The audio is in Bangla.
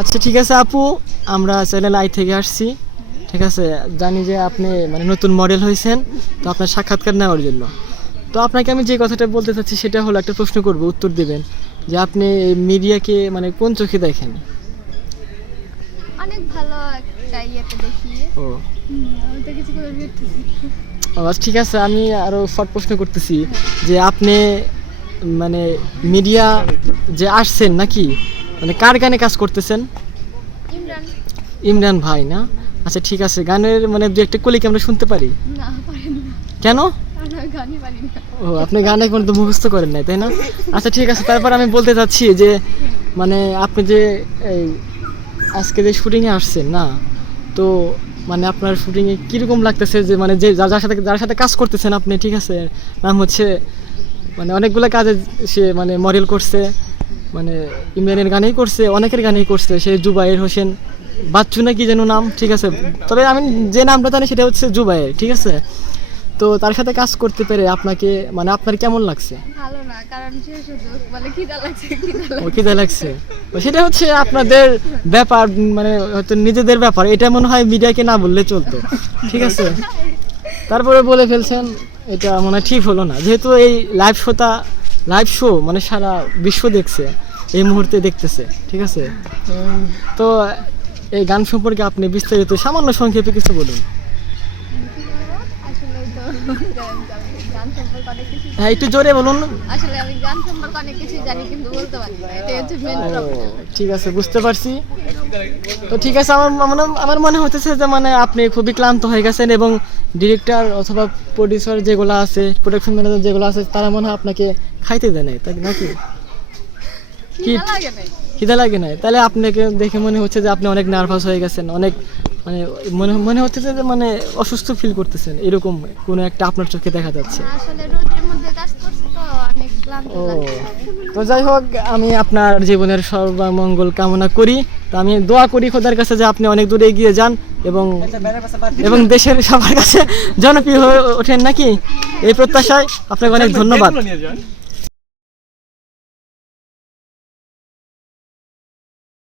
আচ্ছা ঠিক আছে আপু, আমরা চ্যানেল আই থেকে আসছি, ঠিক আছে। জানি যে আপনি মানে নতুন মডেল হয়েছেন, তো আপনার সাক্ষাৎকার নেওয়ার জন্য। তো আপনাকে আমি যে কথাটা বলতে চাচ্ছি সেটা হলো, একটা প্রশ্ন করব, উত্তর দেবেন যে আপনি মিডিয়াকে মানে কোন চোখে দেখেন? অনেক ভালো একটা ইয়েতে দেখি। ও আমি তো কিছু করে দিতেছি। আচ্ছা ঠিক আছে, আমি আরো শর্ট প্রশ্ন করতেছি যে আপনি মানে মিডিয়া যে আসছেন নাকি, মানে কার গানে কাজ করতেছেন? ইমরান। ইমরান ভাই না? আচ্ছা ঠিক আছে, গানের মানে দু একটা কলি কি আমরা শুনতে পারি? না পারেন না, কেন? আমরা গানই পারি না। ও আপনি গানে কোনো তো মুখস্থ করেন নাই তাই না? আচ্ছা ঠিক আছে, তারপর আমি বলতে চাচ্ছি যে মানে আপনি যে এই আজকে যে শুটিংয়ে আসছেন না, তো মানে আপনার শুটিংয়ে কীরকম লাগতেছে? যে মানে যে যার সাথে কাজ করতেছেন আপনি, ঠিক আছে, নাম হচ্ছে মানে অনেকগুলো কাজে সে মানে মডেল করছে, মানে ইমরানের গানেই করছে, অনেকের গানেই করছে, সে জুবাইর হোসেন বাচ্চু না কি যেন নাম, ঠিক আছে। তবে আমি যে নামটা জানি সেটা হচ্ছে জুবাইর, ঠিক আছে। তো তার সাথে কাজ করতে পেরে আপনাকে মানে আপনার কেমন লাগছে? ভালো না, কারণ সে শুধু বলে খিদা লাগছে ও খিদে লাগছে, তো সেটা হচ্ছে আপনাদের ব্যাপার, মানে হয়তো নিজেদের ব্যাপার, এটা মনে হয় মিডিয়াকে না বললে চলতো, ঠিক আছে। তারপরে বলে ফেলছেন, এটা মনে হয় ঠিক হলো না, যেহেতু এই লাইভ শো মানে সারা বিশ্ব দেখছে, এই মুহূর্তে দেখতেছে, ঠিক আছে। তো এই গান সম্পর্কে আপনি বিস্তারিত সামান্য সংক্ষেপে কিছু বলুন। আসলে তো গান সম্পর্কে অনেক কিছু, হ্যাঁ একটু জোরে বলুন। আসলে আমি গান সম্পর্কে অনেক কিছু জানি কিন্তু বলতে পারি না, এটাই হচ্ছে মেন ও, প্রবলেম। ঠিক আছে বুঝতে পারছি। তো ঠিক আছে, আমার মনে হতেছে যে মানে আপনি খুবই ক্লান্ত হয়ে গেছেন, এবং ডিরেক্টর অথবা প্রডিউসার যেগুলো আছে, প্রোডাকশন ম্যানেজার যেগুলো আছে, তারা মনে হয় আপনাকে খাইতে দেয় নাই, তাই নাকি? খিদা লাগে নাই। খিদা লাগে নাই? তাহলে আপনাকে দেখে মনে হচ্ছে যে আপনি অনেক নার্ভাস হয়ে গেছেন, অনেক মানে মনে হচ্ছে যে মানে অসুস্থ ফিল করতেছেন, এরকম কোনো একটা আপনার চোখে দেখা যাচ্ছে। আসলে রোদের মধ্যে কাজ করছি তো অনেক ক্লান্ত ও, লাগছে। তো যাই হোক, আমি আপনার জীবনের সর্বমঙ্গল কামনা করি। তো আমি দোয়া করি খোদার কাছে যে আপনি অনেক দূরে এগিয়ে যান এবং দেশের সবার কাছে জনপ্রিয় হয়ে ওঠেন নাকি, এই প্রত্যাশায় আপনাকে অনেক ধন্যবাদ।